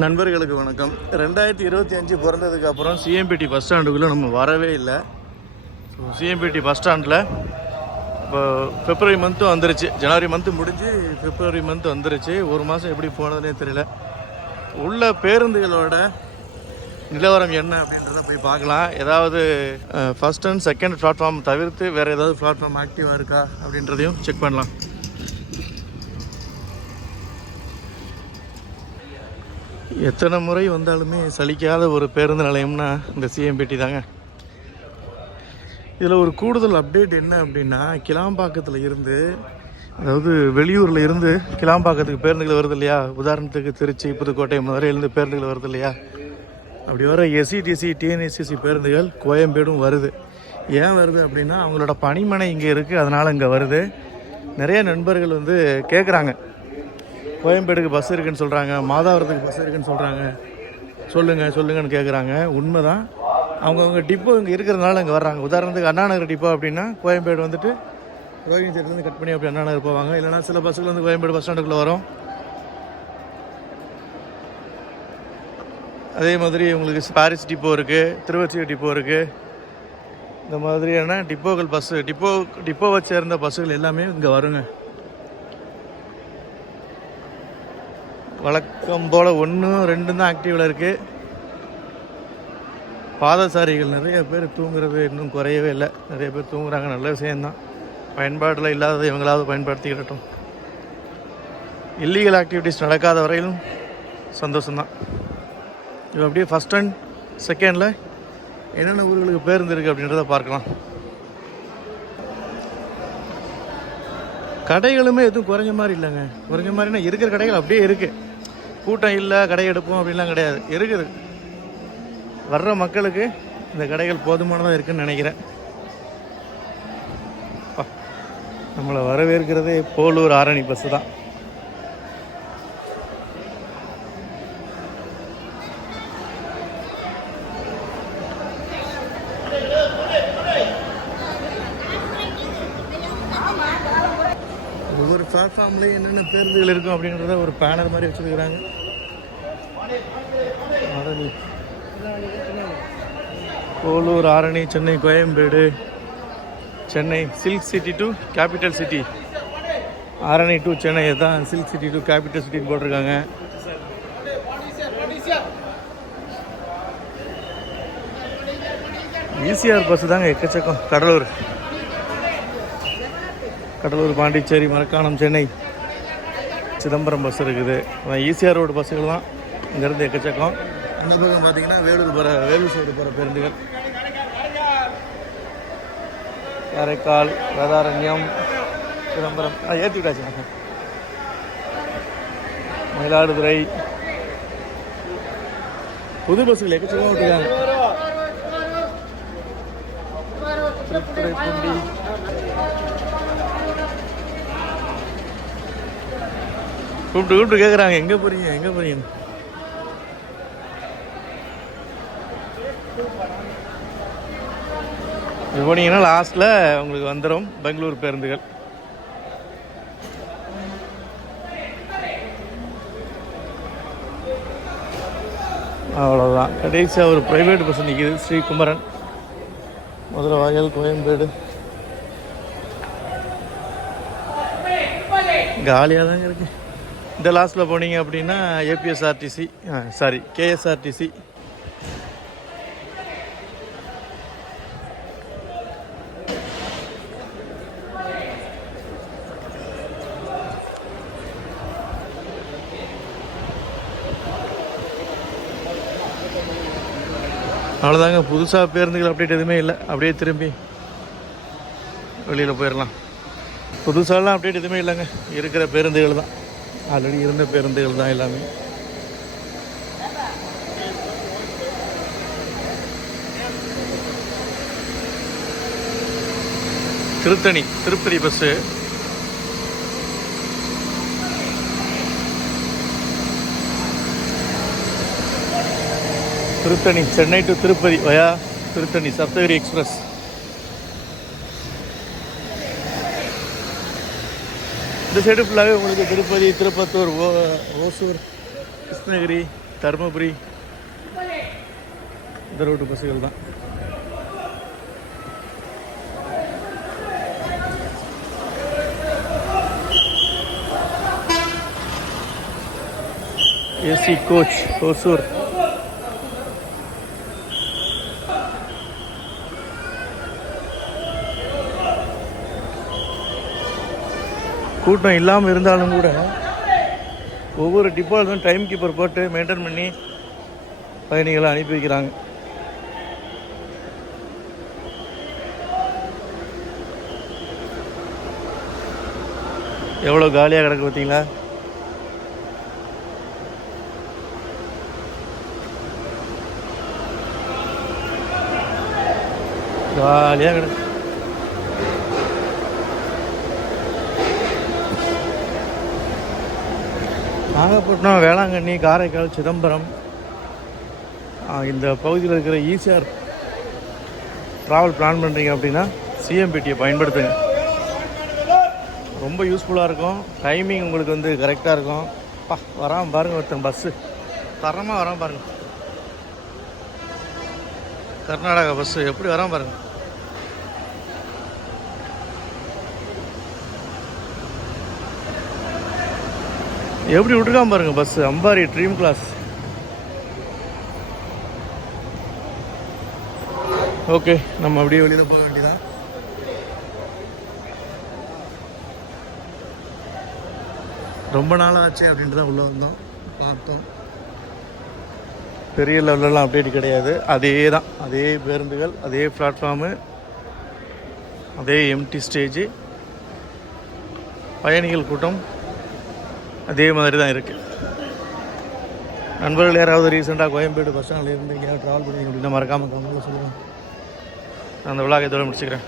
நண்பர்களுக்கு வணக்கம். ரெண்டாயிரத்தி இருபத்தி அஞ்சு பிறந்ததுக்கு அப்புறம் சிஎம்பிடி பஸ் ஸ்டாண்டுக்குள்ளே நம்ம வரவே இல்லை. ஸோ சிஎம்பிடி பஸ் ஸ்டாண்டில் இப்போ பிப்ரவரி மந்த்து வந்துருச்சு. ஜனவரி மந்த்து முடிஞ்சு பிப்ரவரி மந்த் வந்துருச்சு. ஒரு மாதம் எப்படி போனதுனே தெரியல. உள்ள பேருந்துகளோட நிலவரம் என்ன அப்படின்றத போய் பார்க்கலாம். ஏதாவது ஃபஸ்ட் அண்ட் செகண்ட் பிளாட்ஃபார்ம் தவிர்த்து வேறு ஏதாவது பிளாட்ஃபார்ம் ஆக்டிவாக இருக்கா அப்படின்றதையும் செக் பண்ணலாம். எத்தனை முறை வந்தாலுமே சலிக்காத ஒரு பேருந்து நிலையம்னா இந்த சிஎம்பிடி தாங்க. இதில் ஒரு கூடுதல் அப்டேட் என்ன அப்படின்னா கிளாம்பாக்கத்தில் இருந்து அதாவது வெளியூரில் இருந்து கிளாம்பாக்கத்துக்கு பேருந்துகள் வருது இல்லையா? உதாரணத்துக்கு திருச்சி புதுக்கோட்டை மதுரையிலேருந்து பேருந்துகள் வருது இல்லையா? அப்படி வர எஸ்சிடிசி டிஎன்எஸ்சிசி பேருந்துகள் கோயம்பேடும் வருது. ஏன் வருது அப்படின்னா அவங்களோட பணிமனை இங்கே இருக்குது அதனால் இங்கே வருது. நிறைய நண்பர்கள் வந்து கேட்குறாங்க கோயம்பேடுக்கு பஸ் இருக்குன்னு சொல்கிறாங்க மாதாவரத்துக்கு பஸ் இருக்குன்னு சொல்கிறாங்க சொல்லுங்கள் சொல்லுங்கன்னு கேட்குறாங்க உண்மை தான் அவங்கவுங்க டிப்போ இங்கே இருக்கிறதுனால இங்கே வர்றாங்க. உதாரணத்துக்கு அண்ணாநகர் டிப்போ அப்படின்னா கோயம்பேடு வந்துட்டு ரோஹிணி சேர்த்துலேருந்து கட் பண்ணி அப்படி அண்ணா நகர் போவாங்க. இல்லைனா சில பஸ்ஸுகள் வந்து கோயம்பேடு பஸ் ஸ்டாண்டுக்குள்ளே வரும். அதே மாதிரி உங்களுக்கு பாரிஸ் டிப்போ இருக்குது திருவச்சியூர் டிப்போ இருக்குது இந்த மாதிரியான டிப்போக்கள் பஸ்ஸு டிப்போ டிப்போவை சேர்ந்த பஸ்ஸுகள் எல்லாமே இங்கே வருங்க. வழக்கம் போல் ஒன்றும் ரெண்டும் தான் ஆக்டிவில் இருக்குது பாதசாரிகள் நிறைய பேர் தூங்குறது இன்னும் குறையவே இல்லை. நிறைய பேர் தூங்குறாங்க நல்ல விஷயந்தான் பயன்பாட்டில் இல்லாததை இவங்களாவது பயன்படுத்திக்கிட்டோம் இல்லீகல் ஆக்டிவிட்டீஸ் நடக்காத வரையிலும் சந்தோஷம்தான். இப்போ அப்படியே ஃபஸ்ட் அண்ட் செகண்டில் என்னென்ன ஊர்களுக்கு பேருந்து இருக்குது அப்படின்றத பார்க்கலாம். கடைகளுமே எதுவும் குறைஞ்ச மாதிரி இல்லைங்க. குறைஞ்ச மாதிரினா இருக்கிற கடைகள் அப்படியே இருக்குது கூட்டம் இல்லை கடை எடுப்போம் அப்படின்லாம் கிடையாது. இருக்குது. வர்ற மக்களுக்கு இந்த கடைகள் போதுமானதாக இருக்குன்னு நினைக்கிறேன். அப்பா, நம்மளை வரவேற்கிறதே போலூர் ஆரணி பஸ்ஸு தான். ஒவ்வொரு என்னென்ன பேருந்துகள் இருக்கும் அப்படின்றத ஒரு பேனர் மாதிரி வச்சுருக்குறாங்க. Arani. Polur Arani Chennai Koyambedu Chennai silk city to capital city Arani to Chennai தான் சில்க் சிட்டி டு கேபிட்டல் சிட்டின்னு போட்டிருக்காங்க. ஈசிஆர் பஸ் தாங்க எக்கச்சக்கம். கடலூர். கடலூர் பாண்டிச்சேரி மரக்காணம் சென்னை சிதம்பரம் பஸ் இருக்குது. ஈசிஆர் ரோடு பஸ்ஸுகள் தான். இங்கேருந்து எக்கச்சக்கம். அந்த பக்கம் பார்த்தீங்கன்னா வேலூர் போகிற வேலூர் சைடு போகிற பேருந்துகள். காரைக்கால் வேதாரண்யம் சிதம்பரம். ஆ ஏற்றி விட்டாச்சு. மயிலாடுதுறை. புது பஸ்ஸுகள் எக்கச்சக்கமாக விட்டுருக்காங்க திருத்துறைப்பூண்டி கூப்பிட்டு கூப்பிட்டு கேட்குறாங்க எங்கே போறீங்க? எங்கே போறீங்க போனீங்கன்னா லாஸ்ட்டில் உங்களுக்கு வந்துடும் பெங்களூர் பேருந்துகள். அவ்வளோதான் கடைசியாக ஒரு ப்ரைவேட் பஸ் நிற்கிது ஸ்ரீகுமரன். மதுரை வாயல் கோயம்பேடு. காலியாக தாங்க இருக்குது இந்த லாஸ்ட்டில் போனீங்க அப்படின்னா ஏபிஎஸ்ஆர்டிசி சாரி கேஎஸ்ஆர்டிசி அவ்வளோதாங்க புதுசாக பேருந்துகள் அப்டேட் எதுவுமே இல்லை. அப்படியே திரும்பி வெளியில் போயிடலாம் புதுசாலாம் அப்டேட் எதுவுமே இல்லைங்க. இருக்கிற பேருந்துகள் தான். ஆல்ரெடி இருந்த பேருந்துகள் தான் எல்லாமே. Tiruttani Tirupati bus Tiruttani Chennai to Tirupati via Tiruttani Saptagiri express இந்த சைடு ஃபுல்லாகவே உங்களுக்கு திருப்பதி திருப்பத்தூர் ஓ ஓசூர் கிருஷ்ணகிரி தருமபுரி இந்த ரோட்டு பஸ்ஸுகள் தான். AC coach Hosur. கூட்டம் இல்லாமல் இருந்தாலும் கூட ஒவ்வொரு டிப்போலையும் டைம் கீப்பர் போட்டு மெயின்டைன் பண்ணி பயணிகளை அனுப்பி வைக்கிறாங்க. எவ்வளோ காலியாக கிடக்கு பார்த்தீங்களா? காலியாக கிடக்கு. நாகப்பட்டினம் வேளாங்கண்ணி காரைக்கால் சிதம்பரம் இந்த பகுதியில் இருக்கிற ஈசிஆர் ட்ராவல் பிளான் பண்ணுறீங்க அப்படின்னா சிஎம்பிடியை பயன்படுத்துங்க. ரொம்ப யூஸ்ஃபுல்லாக இருக்கும். டைமிங் உங்களுக்கு வந்து கரெக்டாக இருக்கும். பா வராமல் பாருங்கள் ஒருத்தன் பஸ்ஸு தரமாக வராமல் பாருங்கள் கர்நாடகா பஸ்ஸு எப்படி வராமல் பாருங்கள் எப்படி விட்டுருக்கான் பாருங்க bus Ambari dream class okay நம்ம அப்படியே வெளியில் போக வேண்டியதான் ரொம்ப நாள் ஆச்சு அப்படின்ட்டு தான் உள்ளே வந்தோம் பார்த்தோம். பெரிய லெவலெலாம் அப்டேட் கிடையாது. அதே தான் அதே பேருந்துகள் அதே பிளாட்ஃபார்மு அதே எம்டி ஸ்டேஜு பயணிகள் கூட்டம். அதே மாதிரி தான் இருக்குது நண்பர்கள் யாராவது ரீசெண்டாக கோயம்பேடு பஸ் ஸ்டாண்டில் இருந்து எங்கேயாவது ட்ராவல் பண்ணுவீங்க அப்படின்னா மறக்காமல் கமெண்ட்டில் சொல்லுங்கள் நான் அந்த விழாவை இதோட முடிச்சுக்கிறேன்.